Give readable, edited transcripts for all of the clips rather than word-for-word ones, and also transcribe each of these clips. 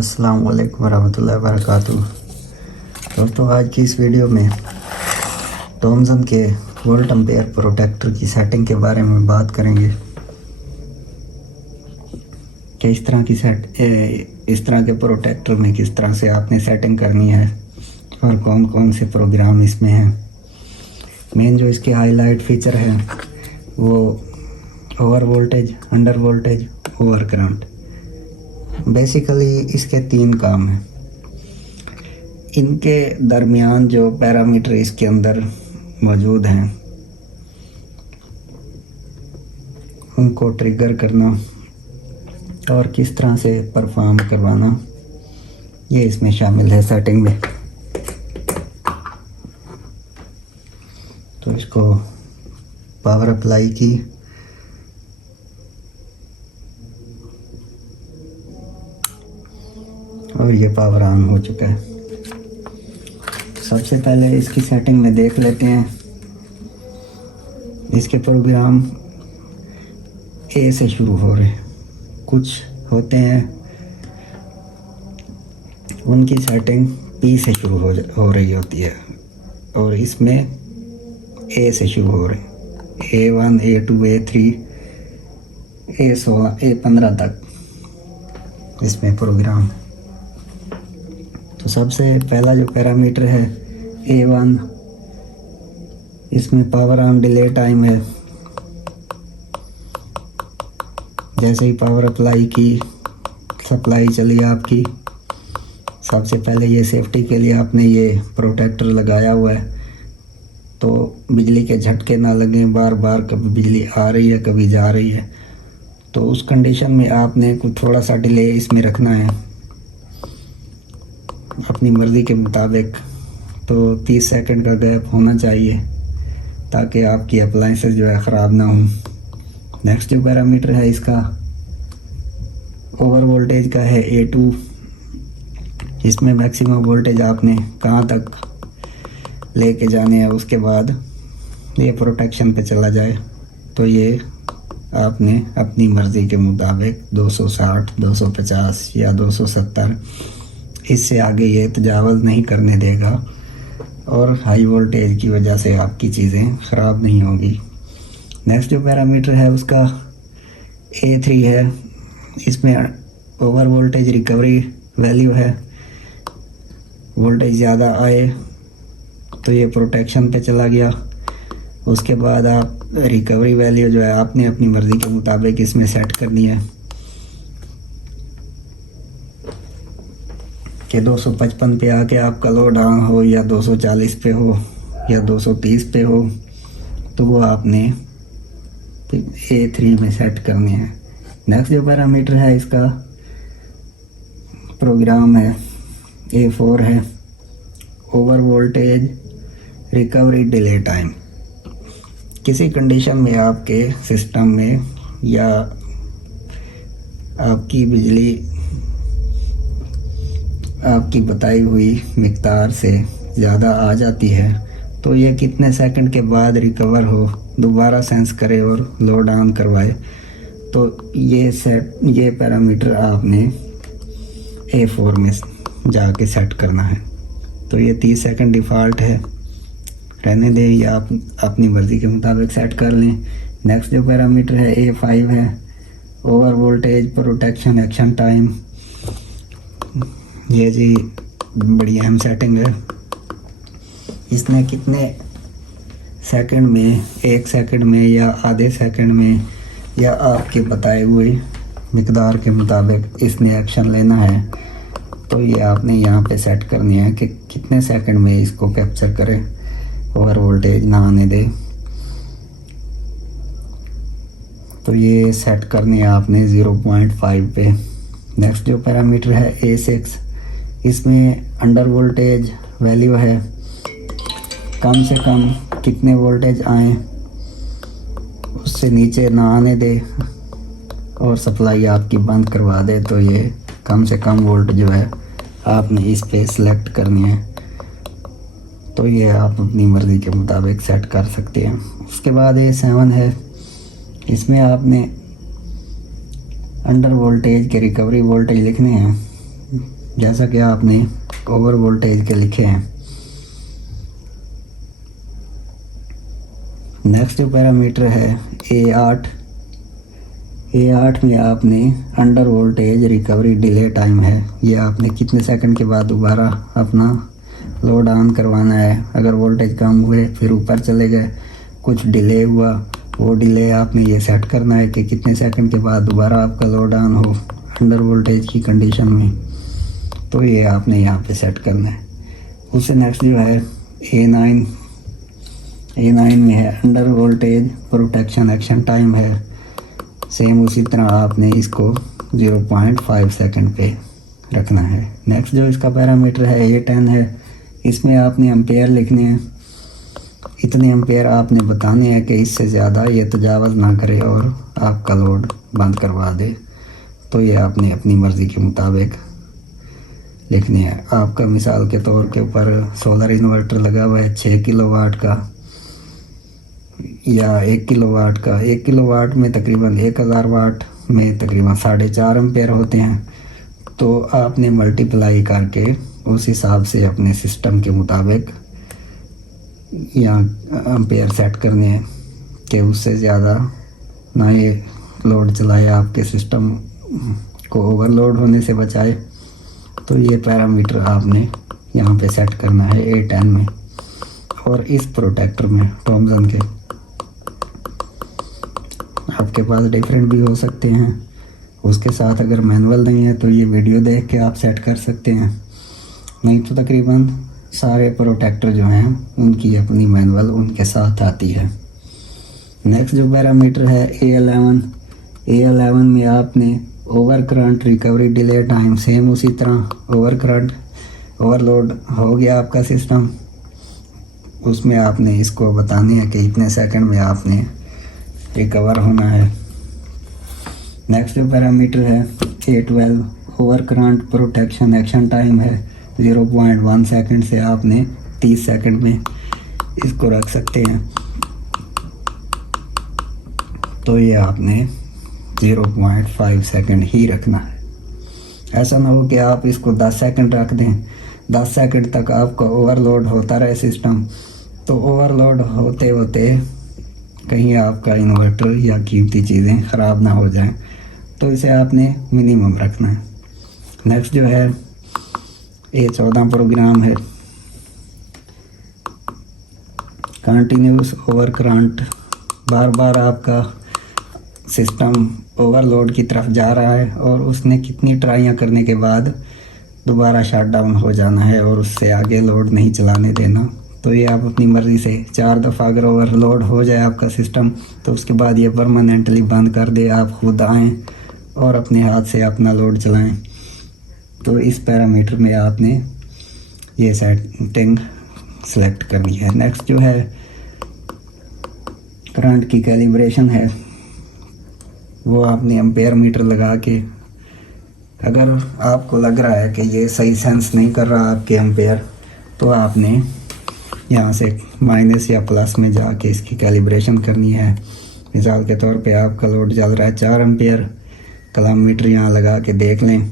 अस्सलाम वालेकुम वरहमतुल्लाहि वबरकातुहू। दोस्तों, आज की इस वीडियो में थॉमसन के वोल्ट एम्पेयर प्रोटेक्टर की सेटिंग के बारे में बात करेंगे कि इस तरह के प्रोटेक्टर में किस तरह से आपने सेटिंग करनी है और कौन कौन से प्रोग्राम इसमें हैं। मेन जो इसके हाईलाइट फीचर है वो over voltage, under voltage, over current. Basically इसके 3 काम हैं। इनके दरमियान जो पैरामीटर इसके अंदर मौजूद हैं उनको ट्रिगर करना और किस तरह से परफॉर्म करवाना, ये इसमें शामिल है सेटिंग में। तो इसको पावर अप्लाई की, और ये पावर ऑन हो चुका है। सबसे पहले इसकी सेटिंग में देख लेते हैं। इसके प्रोग्राम ए से शुरू हो रहे हैं, कुछ होते हैं उनकी सेटिंग पी से शुरू हो रही होती है, और इसमें ए से शुरू हो रहे हैं। A1, A2, A3, A16, A15 तक इसमें प्रोग्राम। तो सबसे पहला जो पैरामीटर है A1, इसमें पावर ऑन डिले टाइम है। जैसे ही पावर अप्लाई की, सप्लाई चली आपकी, सबसे पहले ये सेफ्टी के लिए आपने ये प्रोटेक्टर लगाया हुआ है, तो बिजली के झटके ना लगें बार बार। कभी बिजली आ रही है, कभी जा रही है, तो उस कंडीशन में आपने कुछ थोड़ा सा डिले इसमें रखना है अपनी मर्ज़ी के मुताबिक। तो 30 सेकंड का गैप होना चाहिए ताकि आपकी अप्लाइंसेस जो है ख़राब ना हो। नेक्स्ट जो पैरामीटर है इसका ओवर वोल्टेज का है A2। इसमें मैक्सिमम वोल्टेज आपने कहाँ तक लेके जाने हैं, उसके बाद ये प्रोटेक्शन पे चला जाए। तो ये आपने अपनी मर्ज़ी के मुताबिक 260, 250 या 270, इससे आगे ये तजावज़ नहीं करने देगा, और हाई वोल्टेज की वजह से आपकी चीज़ें ख़राब नहीं होगी। नेक्स्ट जो पैरामीटर है उसका A3 है। इसमें ओवर वोल्टेज रिकवरी वैल्यू है। वोल्टेज ज़्यादा आए तो ये प्रोटेक्शन पे चला गया। उसके बाद आप रिकवरी वैल्यू जो है आपने अपनी मर्ज़ी के मुताबिक इसमें सेट करनी है कि 255 पे आके आपका लोड ऑन हो, या 240 पे हो, या 230 पे हो, तो वो आपने A3 में सेट करनी है। नेक्स्ट जो पैरामीटर है इसका प्रोग्राम है A4 है। Over voltage recovery delay time. किसी कंडीशन में आपके सिस्टम में या आपकी बिजली आपकी बताई हुई मिक़दार से ज़्यादा आ जाती है, तो ये कितने सेकंड के बाद रिकवर हो, दोबारा सेंस करे और लोड ऑन करवाए। तो ये पैरामीटर आपने A4 में जाके सेट करना है। तो ये 30 सेकंड डिफ़ॉल्ट है, रहने दें, या आप अपनी मर्ज़ी के मुताबिक सेट कर लें। नेक्स्ट जो पैरामीटर है A5 है। Over voltage protection action time. ये जी बड़ी अहम सेटिंग है। इसमें कितने सेकंड में, 1 सेकंड में या आधे सेकंड में, या आपके बताए हुए मिक़दार के मुताबिक इसने एक्शन लेना है। तो ये आपने यहाँ पे सेट करनी है कि कितने सेकंड में इसको कैप्चर करे, ओवर वोल्टेज ना आने दे। तो ये सेट करनी है आपने 0.5 पे। नेक्स्ट जो पैरामीटर है A6, इसमें अंडर वोल्टेज वैल्यू है। कम से कम कितने वोल्टेज आए, उससे नीचे ना आने दे और सप्लाई आपकी बंद करवा दे। तो ये कम से कम वोल्ट जो है आपने इस पे सिलेक्ट करनी है। तो ये आप अपनी मर्ज़ी के मुताबिक सेट कर सकते हैं। उसके बाद A7 है। इसमें आपने अंडर वोल्टेज के रिकवरी वोल्टेज लिखने हैं जैसा कि आपने ओवर वोल्टेज के लिखे हैं। नेक्स्ट जो पैरामीटर है A8 में आपने under voltage recovery delay time है। ये आपने कितने सेकंड के बाद दोबारा अपना लोड ऑन करवाना है। अगर वोल्टेज कम हुए फिर ऊपर चले गए, कुछ डिले हुआ, वो डिले आपने ये सेट करना है कि कितने सेकंड के बाद दोबारा आपका लोड ऑन हो अंडर वोल्टेज की कंडीशन में। तो ये आपने यहाँ पे सेट करना है। उससे नेक्स्ट जो है A9 में है under voltage protection action time है। सेम उसी तरह आपने इसको 0.5 सेकंड पे रखना है। नेक्स्ट जो इसका पैरामीटर है A10 है। इसमें आपने एम्पेयर लिखने हैं, इतने एम्पेयर आपने बताने हैं कि इससे ज़्यादा ये तजावज़ ना करे और आपका लोड बंद करवा दे। तो ये आपने अपनी मर्ज़ी के मुताबिक लिखने हैं। आपका मिसाल के तौर के ऊपर सोलर इन्वर्टर लगा हुआ है 6 किलोवाट का या 1 किलोवाट का। 1 किलोवाट में तकरीबन 1000 वाट में तकरीबन 4.5 एम्पेयर होते हैं। तो आपने मल्टीप्लाई करके उस हिसाब से अपने सिस्टम के मुताबिक यहाँ एम्पेयर सेट करने हैं कि उससे ज़्यादा ना ये लोड चलाए, आपके सिस्टम को ओवरलोड होने से बचाए। तो ये पैरामीटर आपने यहाँ पे सेट करना है A10 में। और इस प्रोटेक्टर में थॉमसन के आपके पास डिफरेंट भी हो सकते हैं। उसके साथ अगर मैनुअल नहीं है तो ये वीडियो देख के आप सेट कर सकते हैं, नहीं तो तकरीबन सारे प्रोटेक्टर जो हैं उनकी अपनी मैनुअल उनके साथ आती है। नेक्स्ट जो पैरामीटर है A11 में आपने over current recovery delay time, same उसी तरह ओवर करंट ओवरलोड हो गया आपका सिस्टम, उसमें आपने इसको बताने हैं कि इतने सेकंड में आपने रिकवर होना है। नेक्स्ट जो पैरामीटर है A12 over current protection action time है 0.1 सेकंड से आपने 30 सेकंड में इसको रख सकते हैं। तो ये आपने 0.5 सेकंड ही रखना है। ऐसा ना हो कि आप इसको 10 सेकंड रख दें, 10 सेकंड तक आपका ओवरलोड होता रहे सिस्टम। तो ओवरलोड होते होते कहीं आपका इन्वर्टर या कीमती चीज़ें ख़राब ना हो जाएं, तो इसे आपने मिनिमम रखना है। नेक्स्ट जो है A14 प्रोग्राम है कंटिन्यूस ओवर करंट। बार बार आपका सिस्टम ओवरलोड की तरफ जा रहा है और उसने कितनी ट्राइयां करने के बाद दोबारा शट डाउन हो जाना है और उससे आगे लोड नहीं चलाने देना। तो ये आप अपनी मर्ज़ी से 4 दफ़ा अगर ओवरलोड हो जाए आपका सिस्टम तो उसके बाद ये परमानेंटली बंद कर दे, आप खुद आएँ और अपने हाथ से अपना लोड चलाएं। तो इस पैरामीटर में आपने ये सेटिंग सेलेक्ट करनी है। नेक्स्ट जो है करंट की कैलिब्रेशन है, वो आपने एम्पेयर मीटर लगा के, अगर आपको लग रहा है कि ये सही सेंस नहीं कर रहा आपके एम्पेयर, तो आपने यहाँ से माइनस या प्लस में जाके इसकी कैलिब्रेशन करनी है। मिसाल के तौर पे आपका लोड चल रहा है 4 एम्पेयर, कलम मीटर यहाँ लगा के देख लें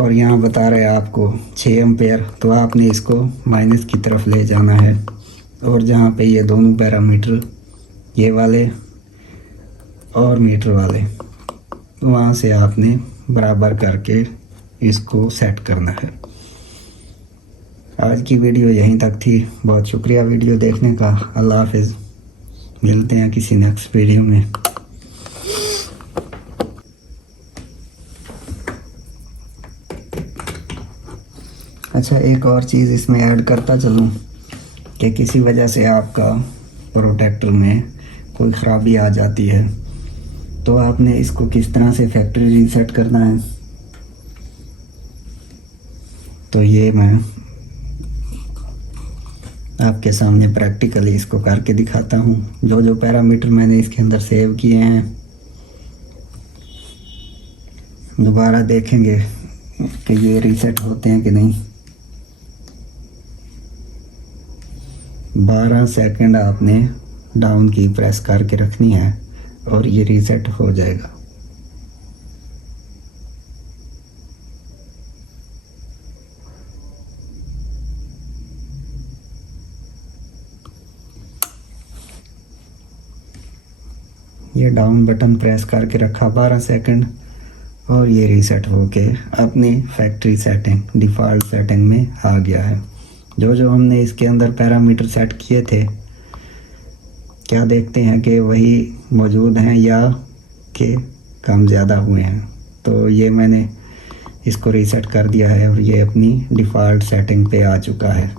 और यहाँ बता रहे हैं आपको 6 एम्पेयर, तो आपने इसको माइनस की तरफ ले जाना है। और जहाँ पे ये दोनों पैरामीटर, ये वाले और मीटर वाले, वहाँ से आपने बराबर करके इसको सेट करना है। आज की वीडियो यहीं तक थी। बहुत शुक्रिया वीडियो देखने का। अल्लाह हाफिज़। मिलते हैं किसी नेक्स्ट वीडियो में। अच्छा, एक और चीज़ इसमें ऐड करता चलूँ कि किसी वजह से आपका प्रोटेक्टर में कोई ख़राबी आ जाती है, तो आपने इसको किस तरह से फैक्ट्री रीसेट करना है, तो ये मैं आपके सामने प्रैक्टिकली इसको करके दिखाता हूँ। जो जो पैरामीटर मैंने इसके अंदर सेव किए हैं, दोबारा देखेंगे कि ये रीसेट होते हैं कि नहीं। 12 सेकंड आपने डाउन की प्रेस करके रखनी है और ये रीसेट हो जाएगा। ये डाउन बटन प्रेस करके रखा 12 सेकंड और ये रीसेट होके अपनी फैक्ट्री सेटिंग डिफ़ॉल्ट सेटिंग में आ गया है। जो जो हमने इसके अंदर पैरामीटर सेट किए थे, क्या देखते हैं कि वही मौजूद हैं या कि कम ज़्यादा हुए हैं। तो ये मैंने इसको रीसेट कर दिया है और ये अपनी डिफ़ॉल्ट सेटिंग पे आ चुका है।